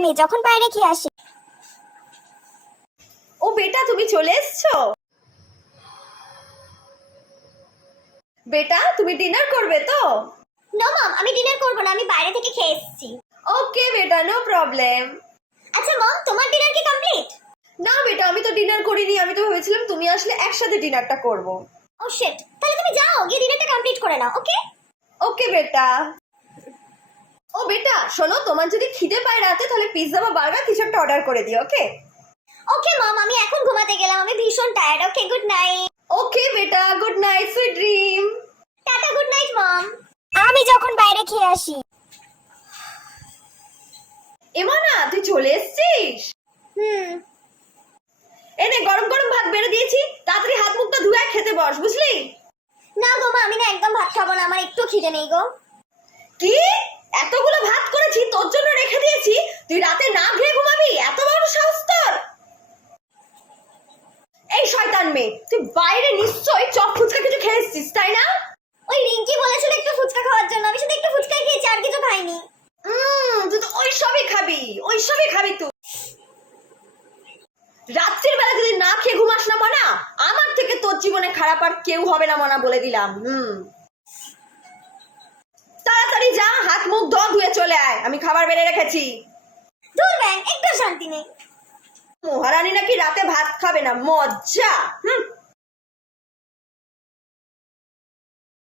আমি যখন বাইরে খেয়ে আসি। ও বেটা, তুমি চলে এসছো? বেটা, তুমি ডিনার করবে তো? নো মম, আমি ডিনার করব না, আমি বাইরে থেকে খেয়ে এসেছি। ওকে বেটা, নো প্রবলেম। আচ্ছা মম, তোমার ডিনার কি কমপ্লিট? না বেটা, আমি তো ডিনার করিনি। আমি তো ভেবেছিলাম তুমি আসলে একসাথে ডিনারটা করব। ও শিট, তাহলে তুমি যাও গিয়ে ডিনারটা কমপ্লিট করে নাও। ওকে ওকে বেটা। ও বেটা শোনো, তোমার যদি খিদে পায় রাতে তাহলে পিৎজা বা বার্গার কিছু একটা অর্ডার করে দিও। ওকে ওকে মম, আমি এখন ঘুমাতে গেলাম, আমি ভীষণ tired. Okay good night. Okay বেটা, গুড নাইট, সুইট ড্রিম। টাটা, গুড নাইট মম। আমি যখন বাইরে খেয়ে আসি। এমানা, তুই চলে এসেছিস? এনে গরম গরম ভাত বেড়ে দিয়েছি, তাড়াতাড়ি হাত মুখটা ধুয়ে খেতে বস, বুঝলি? না গো মা, আমি না একদম ভাত খাবো না, আমার একটু খিদে নেই গো। কি? এতগুলো ভাত করেছি তোর জন্য রেখে দিয়েছি, তুই রাতে না খেয়ে ঘুমাবি? এত বড় সাহস তোর! এই শয়তান মেয়ে, তুই বাইরে নিশ্চয়ই চপ ফুচকা কিছু খেয়ে এসেছিস, তাই না? ওই রিঙ্কি বলেছিল একটু ফুচকা খাওয়ার জন্য, আমি শুধু একটু ফুচকাই খেয়েছি, আর কিছু খাইনি। তুই তো ওইসবই খাবি তুই। রাত্রির বেলা যদি না খেয়ে ঘুমাস না মানা, আমার থেকে তোর জীবনে খারাপ আর কেউ হবে না মানা, বলে দিলাম। তাড়াতাড়ি যা, হাত মুখ ধুয়ে চলে আয়, আমি খাবার বেড়ে রেখেছি। দূর ব্যাং, একটু শান্তি নেই। মহারানী নাকি রাতে ভাত খাবে না, মজ্জা।